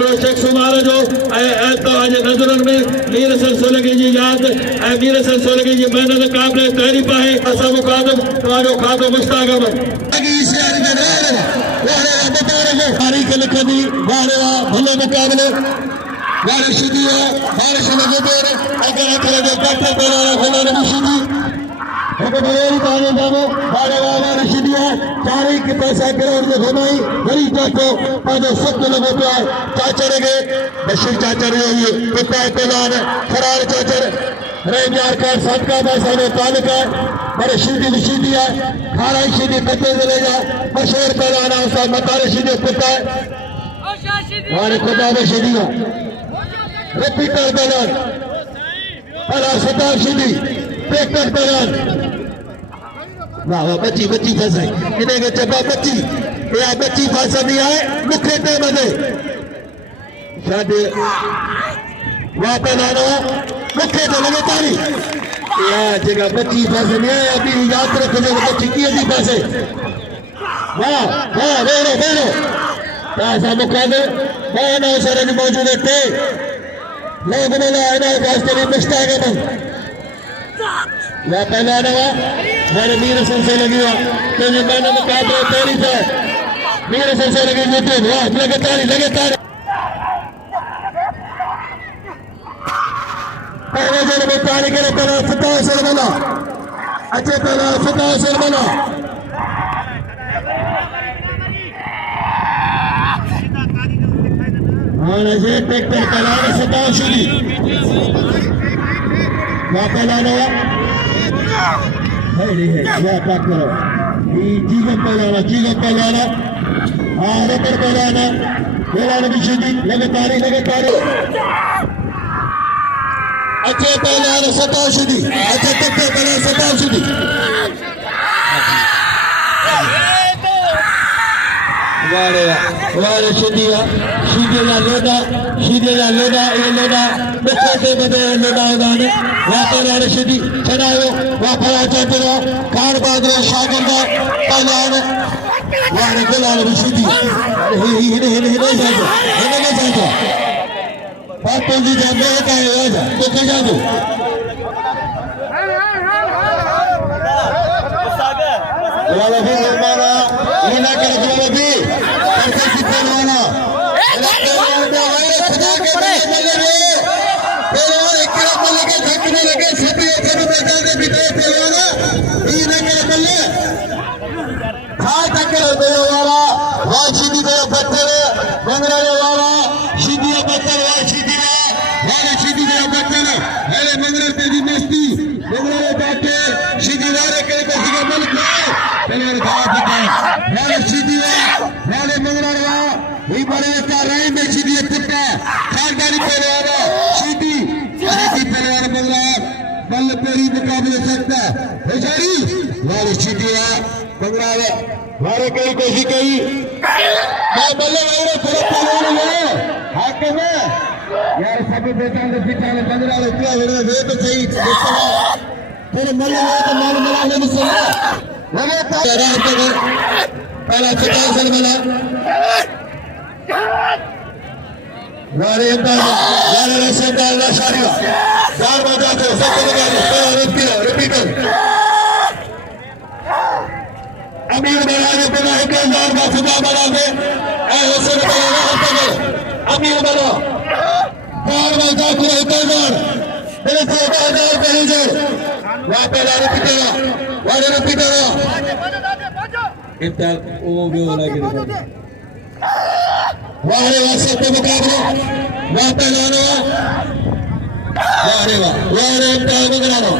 हिकिड़ो शख़्स मार जो ऐं तव्हांजे नज़रनि में मीर हसन सोलंकी जी यादि ऐं मीर हसन सोलंकी जी महिनत क़ाबिल तारीफ़ आहे। असां मुखातिब तव्हांजो खातो मुश्ताक अहमद। तारीख़ लिखंदी भले मुक़ाबिले वारे शिदी बारिश लॻे देर अगर अखर जे काठे पर हुनर बि शिदी हिकु बरोरी ताने दामो बारे वारे शिदी चारे के पैसा करोड़ जो घुमाई वरी चाचो पंहिंजो सत लॻो पियो आहे चाचर खे बशीर चाचर जो इहो पिता पहलवान फरार चाचर रेंजार का सादका पैसा जो तालुक है पर शिदी है खाराई शिदी कटे ज़िले जा मशहूर पहलवान साहब मतारे शिदी पिता है वारे खुदा में शिदी है रिपीटर पहलवान पहला सतार शिदी ट्रैक्टर पहलवान वाह वाह बच्ची फंसाई इन्हें के चपा बच्ची या बच्ची फंसदी है मुखे ते बदे शादी वाह पहलवान मुखे ते लगे तारी या जगह बच्ची फंसदी है अभी याद रखो बच्ची की दी फंसे वाह वाह वेरो ताजा मुकाबले मैं अवसर मौजूद थे लोग मिला है राष्ट्रीय मुश्ताक अहमद या पहला नवा मेरे मीर हसन से लगी हुआ तेरे मैंने मुकाबले तेरी से मीर हसन से लगी जीते वाह लगे तारी पहले जन में तारी करे पहला फता से बना अच्छे पहला फता से बना और ये ट्रैक्टर पहला फता शुरू वाह पहला नवा है या पाक करो ये चीज़ पहलाना हाँ रबर पहलाना पहलाना भी शुद्धी लगे तारी अच्छे पहलाना सता शुद्धी अच्छे ट्रैक्टर पहला सता शुद्धी वारे शुद्धी लोडा ये लोडा बच्चे बदे लोडा उदाने वापस शुद्धि चढ़ाओ वापस चाहते रहो कार बादल शागिर्द पहलवान वारे गुलाल भी शुद्धि हिने जातो बात तो जी जाते हैं क्या है जा तो क्या जातो वाला भी हमारा ये ना कर दो भी ऐसे ही पहलवाना वारे कई कोशिश कई मैं बल्ले वाले पूरा पहलवान है हाथ में यार सभी बेटा ने पिता ने बंदरा ने किया वे तो सही पूरे मल्ले तो माल मिलाने में सही लगे पहला चटा से मिला वारे सरदार शारिया चार बजा के सब रिपीटर अमीर बना ने बना एक हजार का खुदा बना दे ऐसे बना अमीर बना बार में जाकर एक हजार मेरे से 1000 कहीं जो वहाँ पे रिपीटर इतना वो भी होना कि वारे वासे पे मुकाबले वहाँ पे लाने वारे इम्तिहान कराना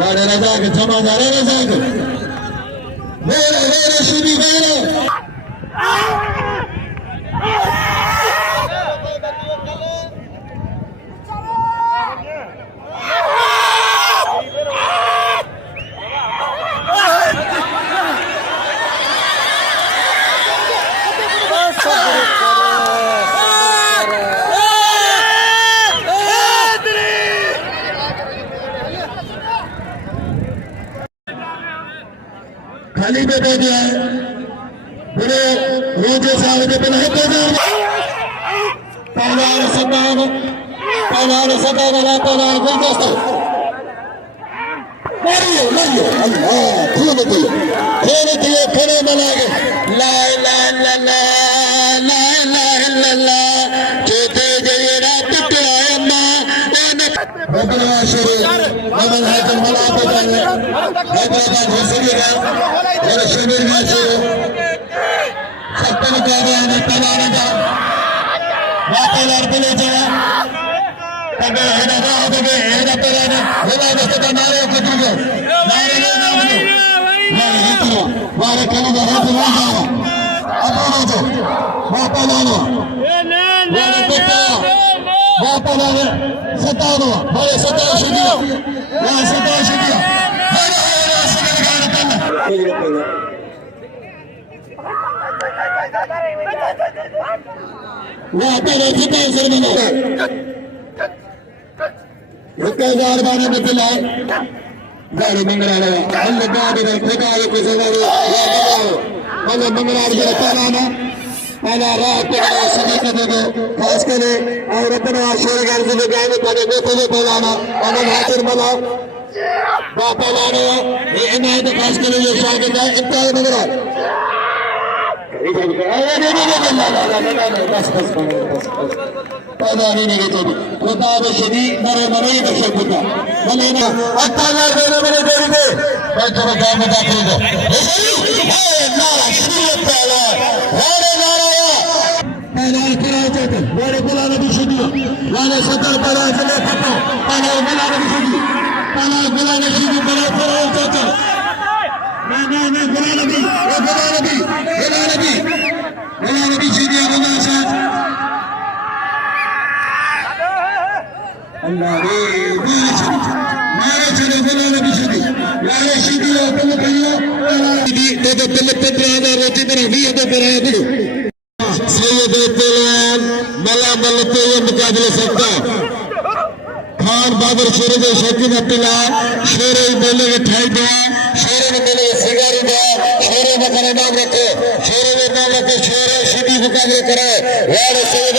वारे रजा के जमादार रजा के मेरे शुद्धी मेरे खाली में दे दिया है रोजे साहब के पहलवान सदा वाला पहलवान गुलदस्ता मारियो मारियो अल्लाह खून दिए खड़े बनाए ला इलाहा इल्लल्लाह ला इलाहा इल्लल्लाह चौथे जयरा टुकड़ा अम्मा रबना शुरू ममन हाजर मला बजाने हैदराबाद हसरीगा और शिविर में से सत्तर का ने पहलवान का वापस बोले जाए तबे हेदा पहलवान हेदा बस्ता मारे कदुगे मारे वारे कली का है तो जाओ अब तो वापस वारे बेटा वापस सताओ बड़े सताओ शिदिया वहां सताओ शिदिया वहां पे सताओ सरमना रुकदार बाने में दिलाए गाड़ी मंगला लगा अल्लाह गाड़ी में खुदा ये किसी ने अल्लाह मंगला के पहलाना पहला रात के सभी के देखो खास करे और अपना आशीर्वाद कर दे गाने पड़े देखो वो पहलाना अमन हाजिर बना बापा लाने ये इनायत खास करे ये शागिर्द है इंतहा मंगला पहलानी नहीं चाहिए खुदा बशदी मरे मरे बशकुता मलेना अत्ताना देने वाले देरी दे मैं तुम्हें काम में दाखिल दो हे नारा शुरू पहला वारे नाराया पहला किराए चलते वारे बुलाने भी शुरू वाले सदर बड़ा चले पटो पहला बुलाने भी शुरू पहला बुलाने शुरू बड़ा बड़ा चलते नहीं बुलाने भी शुरू होना चाहिए अल्लाह रे मारे चले बुलाने भी शुरू यारे शुरू हो तुम कहियो तो तुम पत्राना रोटी पर भी तो पराया दो सैयद पहलवान मला मलते ये मुकाबले सकता खान बाबर शेरे के शौकीन अब्दुल्ला शेरे बोले के ठाई दो शेरे ने बोले सिगारी दो शेरे में करे नाम रखो शेरे में नाम रखो शेरे सीधी मुकाबले करे वाले सैयद